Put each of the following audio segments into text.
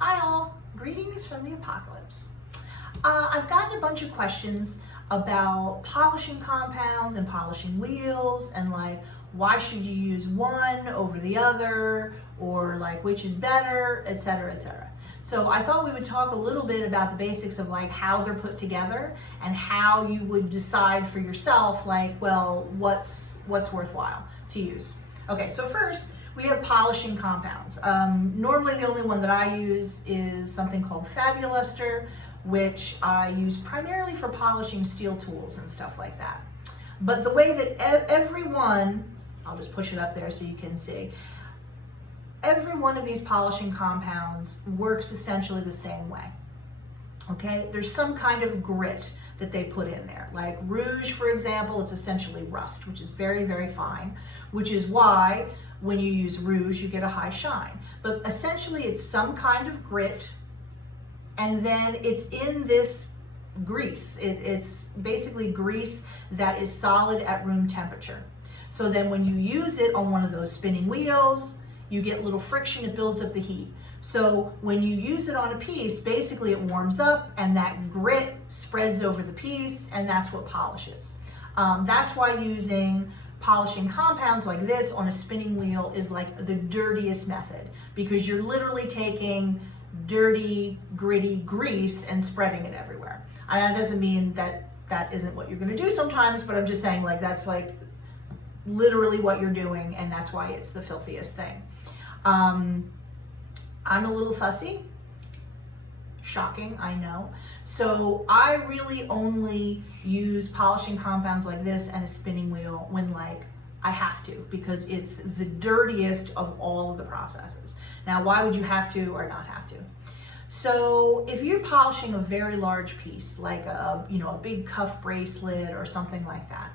Hi all, greetings from the apocalypse. I've gotten a bunch of questions about polishing compounds and polishing wheels and like why should you use one over the other or like which is better, etc., etc. So I thought we would talk a little bit about the basics of like how they're put together and how you would decide for yourself like, well, what's worthwhile to use. Okay, so first, we have polishing compounds. Normally the only one that I use is something called Fabuluster, which I use primarily for polishing steel tools and stuff like that. But the way that every one, I'll just push it up there so you can see, every one of these polishing compounds works essentially the same way. Okay, there's some kind of grit that they put in there. Like rouge, for example, it's essentially rust, which is very, very fine, which is why when you use rouge, you get a high shine. But essentially it's some kind of grit, and then it's in this grease. It's basically grease that is solid at room temperature. So then when you use it on one of those spinning wheels, you get little friction, it builds up the heat. So when you use it on a piece, basically it warms up and that grit spreads over the piece, and that's what polishes. That's why using polishing compounds like this on a spinning wheel is like the dirtiest method, because you're literally taking dirty, gritty grease and spreading it everywhere. And that doesn't mean that that isn't what you're gonna do sometimes, but I'm just saying like that's like literally what you're doing, and that's why it's the filthiest thing. I'm a little fussy. Shocking, I know. So I really only use polishing compounds like this and a spinning wheel when like I have to, because it's the dirtiest of all of the processes. Now, why would you have to or not have to? So if you're polishing a very large piece, like a big cuff bracelet or something like that,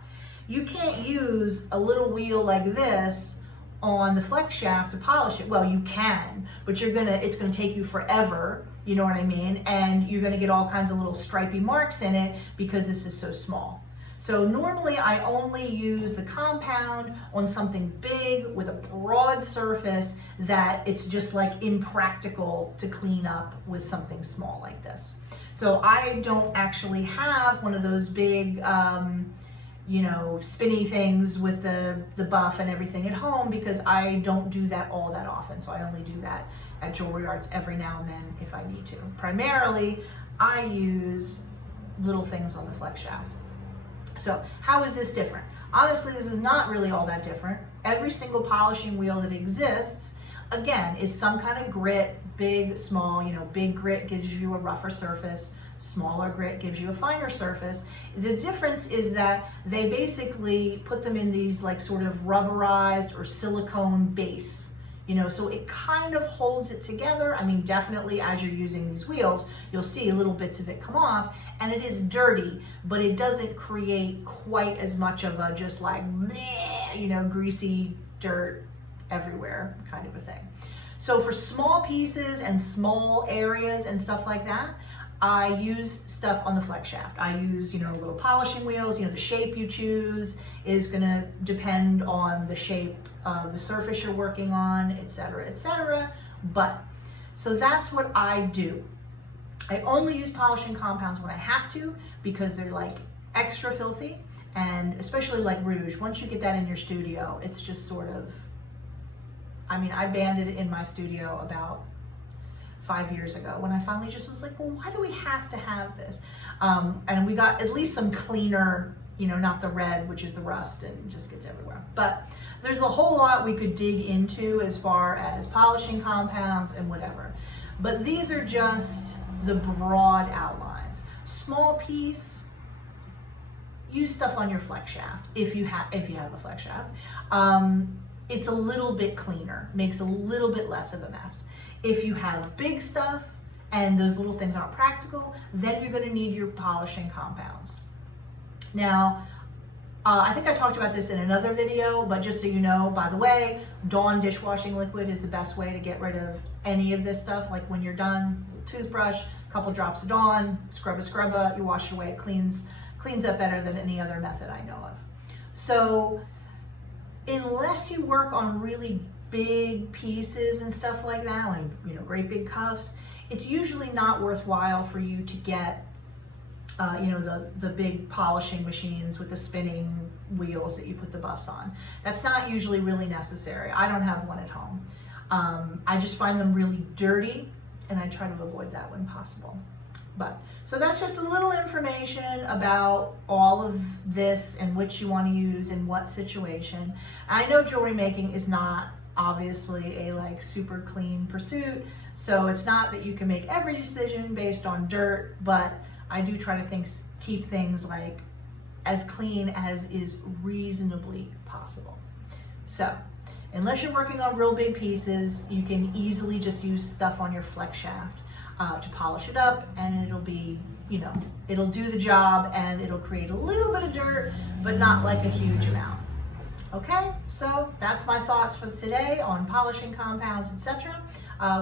you can't use a little wheel like this on the flex shaft to polish it. Well, you can, but it's gonna take you forever, you know what I mean? And you're gonna get all kinds of little stripy marks in it because this is so small. So normally I only use the compound on something big with a broad surface that it's just like impractical to clean up with something small like this. So I don't actually have one of those big, spinny things with the buff and everything at home, because I don't do that all that often. So I only do that at jewelry arts every now and then if I need to. Primarily, I use little things on the flex shaft. So how is this different? Honestly, this is not really all that different. Every single polishing wheel that exists, again, is some kind of grit, big, small, big grit gives you a rougher surface, smaller grit gives you a finer surface. The difference is that they basically put them in these like sort of rubberized or silicone base, so it kind of holds it together. I mean, definitely as you're using these wheels, you'll see little bits of it come off, and it is dirty, but it doesn't create quite as much of a just like, greasy dirt everywhere kind of a thing. So for small pieces and small areas and stuff like that, I use stuff on the flex shaft. I use, little polishing wheels. The shape you choose is gonna depend on the shape of the surface you're working on, etc., etc. But, so that's what I do. I only use polishing compounds when I have to, because they're like extra filthy, and especially like rouge. Once you get that in your studio, it's just sort of, I banned it in my studio about 5 years ago when I finally just was like, well, why do we have to have this? And we got at least some cleaner, not the red, which is the rust and just gets everywhere. But there's a whole lot we could dig into as far as polishing compounds and whatever. But these are just the broad outlines. Small piece, use stuff on your flex shaft if you have a flex shaft. It's a little bit cleaner, makes a little bit less of a mess. If you have big stuff and those little things aren't practical, then you're gonna need your polishing compounds. Now, I think I talked about this in another video, but just so you know, by the way, Dawn dishwashing liquid is the best way to get rid of any of this stuff. Like when you're done, toothbrush, a couple drops of Dawn, scrubba, you wash it away, it cleans up better than any other method I know of. So unless you work on really big pieces and stuff like that, like, you know, great big cuffs, it's usually not worthwhile for you to get you know, the big polishing machines with the spinning wheels that you put the buffs on. That's not usually really necessary. I don't have one at home. I just find them really dirty, and I try to avoid that when possible. But so that's just a little information about all of this and which you want to use in what situation. I know jewelry making is not obviously a like super clean pursuit, so it's not that you can make every decision based on dirt, but I do try to keep things like as clean as is reasonably possible. So unless you're working on real big pieces, you can easily just use stuff on your flex shaft to polish it up, and it'll be, you know, it'll do the job, and it'll create a little bit of dirt, but not like a huge amount. Okay, so that's my thoughts for today on polishing compounds, etc.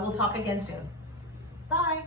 We'll talk again soon. Bye.